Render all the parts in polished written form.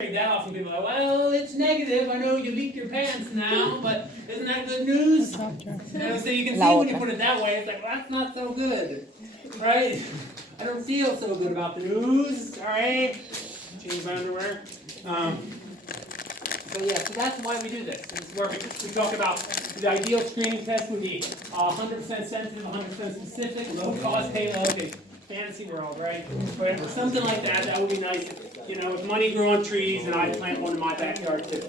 That often people are like, well, it's negative. I know you leaked your pants now, but isn't that good news? So you can see when you put it that way, it's like, well, that's not so good, right? I don't feel so good about the news. All right, change my underwear. So yeah, so that's why we do this. This is where we talk about the ideal screening test would be 100% sensitive, 100% specific, low cost, pay low. Okay, fantasy world, right? But something like that, that would be nice. You know, if money grew on trees and I plant one in my backyard too.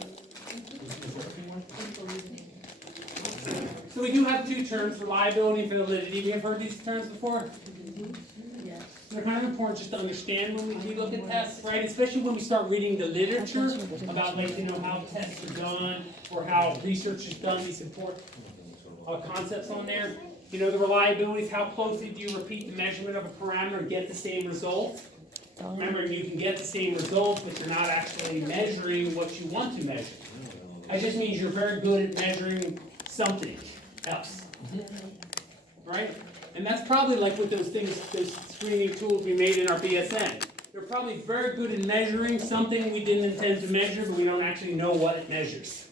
So we do have two terms, reliability and validity. We have heard these terms before? Yes. They're kind of important just to understand when we look at tests, right? Especially when we start reading the literature about, like, you know, how tests are done or how research is done, these important concepts on there. You know, the reliability is how closely do you repeat the measurement of a parameter and get the same result. Remember, you can get the same result, but you're not actually measuring what you want to measure. That just means you're very good at measuring something else. Right? And that's probably like with those things, those screening tools we made in our BSN. They're probably very good at measuring something we didn't intend to measure, but we don't actually know what it measures.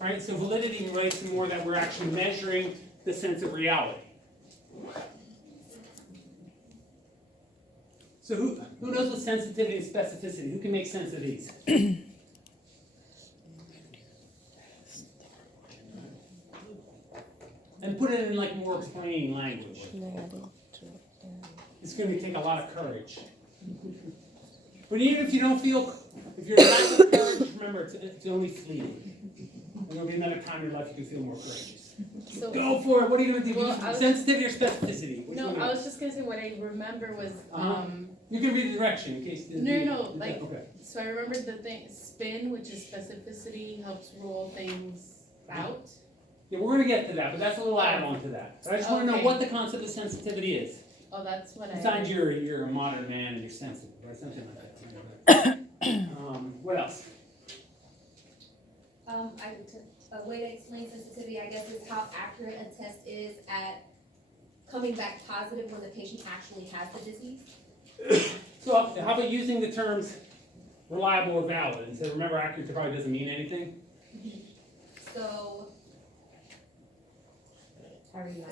Right? So validity relates to more that we're actually measuring the sense of reality. So who knows what sensitivity and specificity? Who can make sense of these? And put it in like more plain language. It's going to take a lot of courage. But even if you don't feel, if you're lacking courage, remember it's only fleeting. There'll be another time in your life you can feel more courageous. So, go for it. What are you going to do? Well, sensitivity or specificity? No, I was just going to say what I remember was. You can read the direction in case. No, like. Okay. So I remember the thing spin, which is specificity, helps rule things out. Yeah, we're going to get to that, but that's a little add-on to that. So I just want to know what the concept of sensitivity is. Oh, that's what besides you're a modern man and you're sensitive, right? Something like that. What else? A way to explain sensitivity, I guess, is how accurate a test is at coming back positive when the patient actually has the disease. So how about using the terms reliable or valid? And so remember, accurate probably doesn't mean anything. So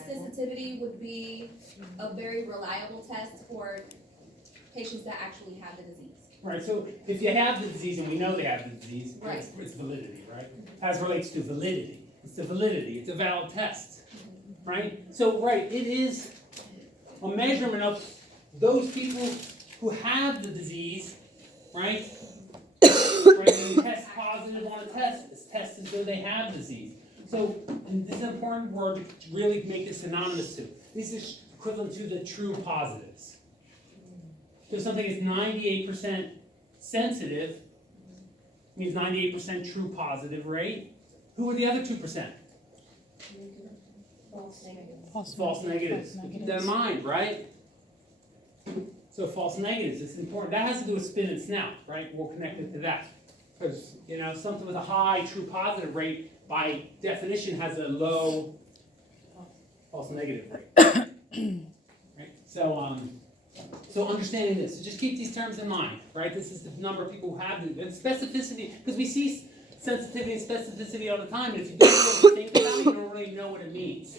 sensitivity would be a very reliable test for patients that actually have the disease. Right, so if you have the disease and we know they have the disease, right, it's validity, right? As relates to validity. It's the validity, it's a valid test, right? So, right, it is a measurement of those people who have the disease, right? Right, and you test positive on a test. It's tested so they have disease. So, and this is an important word to really make this synonymous to. This is equivalent to the true positives. So something is 98% sensitive, means 98% true positive rate. Who are the other 2%? False negatives. False negatives. Keep that in mind, right? So false negatives, it's important. That has to do with spin and snout, right? We'll connect it to that. Because, you know, something with a high true positive rate, by definition, has a low false negative rate. Right? So understanding this, so just keep these terms in mind, right? This is the number of people who have it. And specificity, because we see sensitivity and specificity all the time, and if you don't really think about it, you don't really know what it means.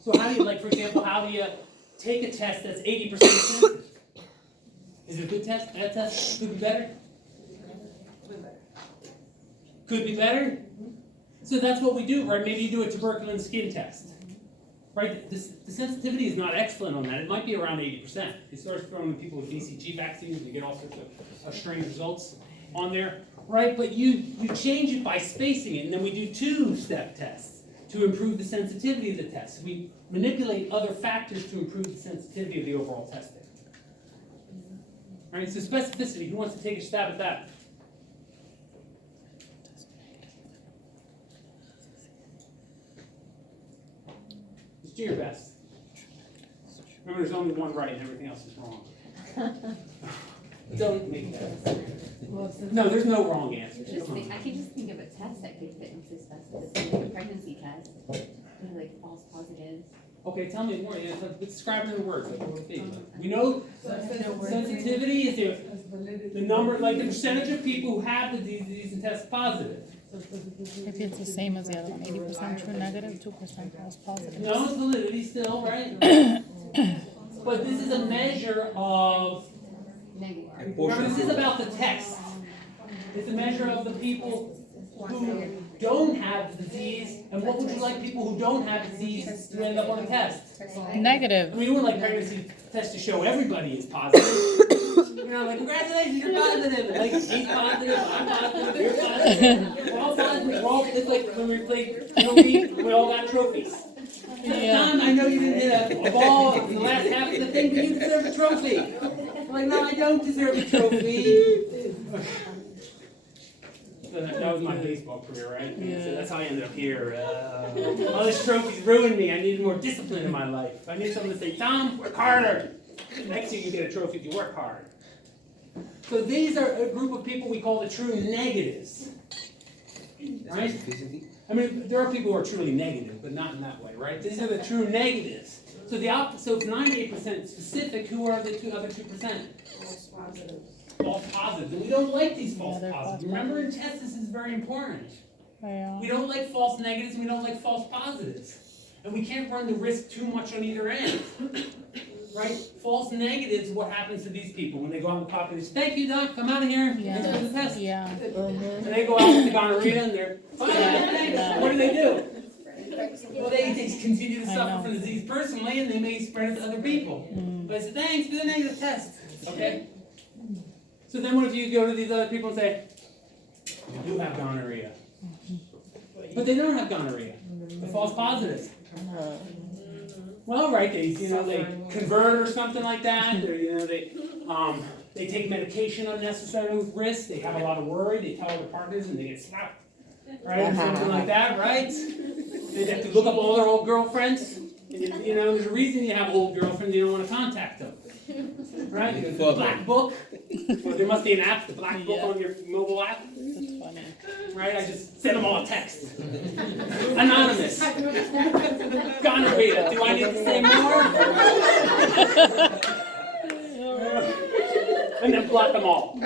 So how do you, like, for example, how do you take a test that's 80% sensitive? Is it a good test? Bad test? Could be better? Could be better? So that's what we do, right? Maybe you do a tuberculin skin test. Right, the sensitivity is not excellent on that. It might be around 80%. You start throwing people with BCG vaccines, you get all sorts of strange results on there. Right, but you change it by spacing it, and then we do two-step tests to improve the sensitivity of the test. We manipulate other factors to improve the sensitivity of the overall testing. Right, so specificity, who wants to take a stab at that? Do your best. Remember, there's only one right and everything else is wrong. Don't make that. No, there's no wrong answer. I can just think of a test that could fit into specificity, like a pregnancy test, like false positives. Okay, tell me more. Yeah, describe it in words. Like, what would it be? We know sensitivity is the number, like the percentage of people who have the disease and test positive. If it's the same as the other one, 80% true negative, 2% false positive. No, it's validity still, right? But this is a measure of. Remember, this is about the test. It's a measure of the people who don't have the disease, and what would you like people who don't have the disease to end up on a test? Negative. I mean, you wouldn't like pregnancy tests to show everybody is positive. You know, like, congratulations, you're positive. Like, he's positive, I'm positive, you're positive. We're all positive. We're all, it's like when we played trophy, we all got trophies. Tom, I know you didn't hit a ball in the last half of the thing, but you deserve a trophy. I'm like, no, I don't deserve a trophy. So that was my baseball career, right? Yeah. So that's how I ended up here. All these trophies ruined me. I needed more discipline in my life. I need someone to say, Tom, work harder. Next year you get a trophy if you work hard. So these are a group of people we call the true negatives. Right? I mean, there are people who are truly negative, but not in that way, right? These are the true negatives. So so if 98% specific, who are the other 2%? False positives. And we don't like these false positives. Remember, in tests, this is very important. We don't like false negatives, and we don't like false positives. And we can't run the risk too much on either end. Right? False negatives, what happens to these people when they go out in the population? Thank you, doc, I'm out of here. Thanks for the test. Yeah. And they go out with the gonorrhea and they're, fine, thanks. What do? Well, they continue to suffer from the disease personally, and they may spread it to other people. But I said, thanks for the negative test. Okay? So then what if you go to these other people and say, you do have gonorrhea. But they don't have gonorrhea. The false positives. Well, right, they convert or something like that, or they take medication unnecessarily with risk, they have a lot of worry, they tell their partners and they get slapped. Right? Or something like that, right? They have to look up all their old girlfriends. You know, there's a reason you have old girlfriends, you don't want to contact them. Right? Because the black book. Or there must be an app, the black book on your mobile app. That's funny. Right? I just send them all a text. Anonymous. Gonorrhea. Do I need to say more? And then block them all.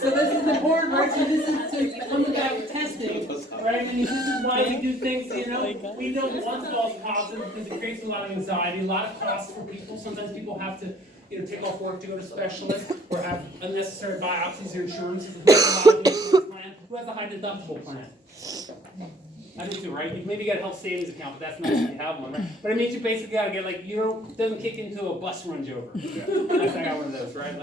So this is important, right? So this is coming back to testing, right? And this is why we do things, we don't want false positives because it creates a lot of anxiety, a lot of costs for people. Sometimes people have to take off work to go to specialists or have unnecessary biopsies or insurances. Who has a high deductible plan? I do too, right? Maybe you got a health savings account, but that's nice if you have one, right? But it means you basically gotta get doesn't kick into a bus runs over. I got one of those, right?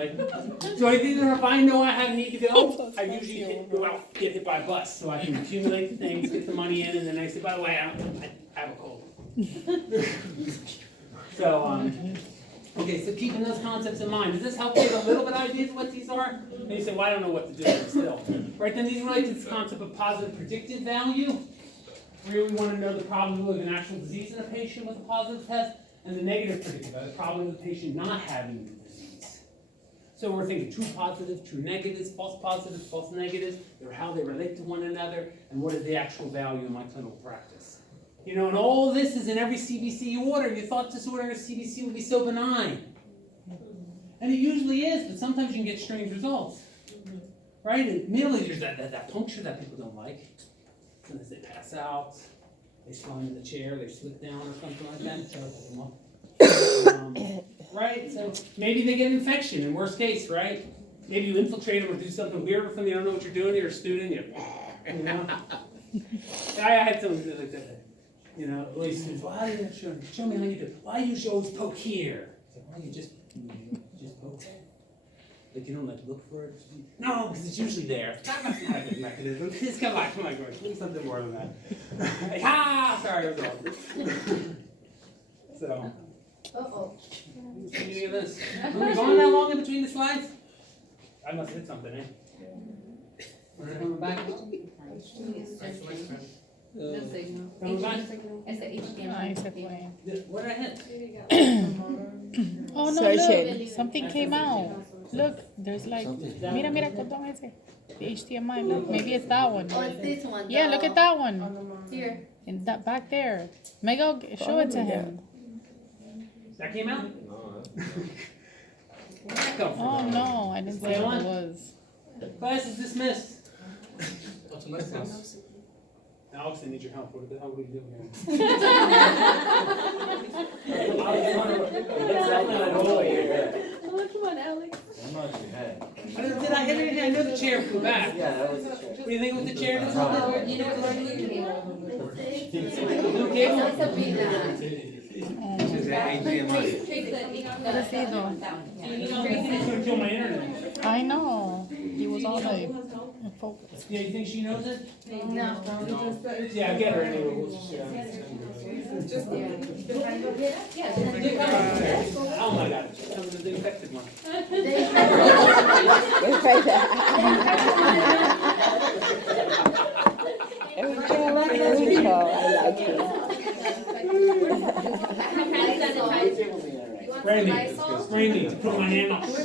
So if I know I have a need to go, I usually go out, get hit by a bus, so I can accumulate the things, get the money in, and then I say, by the way, I have a cold. So, okay, so keeping those concepts in mind. Does this help you get a little bit of ideas of what these are? And you say, well, I don't know what to do still. Right, then these relate to this concept of positive predictive value. Where we want to know the probability of an actual disease in a patient with a positive test, and the negative predictive value, the probability of the patient not having the disease. So we're thinking true positives, true negatives, false negatives, or how they relate to one another, and what is the actual value in my clinical practice. And all this is in every CBC you order. You thought this order of CBC would be so benign. And it usually is, but sometimes you can get strange results. Right? And immediately there's that puncture that people don't like. Sometimes they pass out, they slide in the chair, they slip down or something like that. Right? So maybe they get an infection in worst case, right? Maybe you infiltrate them or do something weird with them, you don't know what you're doing, you're a student, I had someone do like that. All these students, well, how do you show me how you do it? Why do you always poke here? I said, why you just poke? Like you don't look for it? No, because it's usually there. That must not have a mechanism. Just come on, do something more than that. Sorry, it was all. So. Uh-oh. What do you think of this? Are we going that long in between the slides? I must have hit something, eh? Are they coming back? No signal. Coming back? It's the Ahí HDMI. se fue. What did I hit? Oh no, Search look, it. something came out. Look, there's mira, cordón ese. The HDMI, look, maybe it's that one. Oh, it's this one. Yeah, look at that one. Here. In that back there. Miguel, show it to him. That came out? Where'd that come from? Oh no, I didn't say what it was. Class is dismissed. Alex, I need your help. What the hell are we doing here? Oh, come on, Alex. I'm not your head. Did I hit anything? I know the chair flew back. Yeah, that was the chair. What do you think with the chair? You know what we're looking at? Blue cable? It's a big one. Is that HDMI? What is he though? It's gonna kill my internet. I know. He was all like in focus. Yeah, you think she knows it? No. Yeah, get her anyway. We'll just, oh my god, that was the infected one. They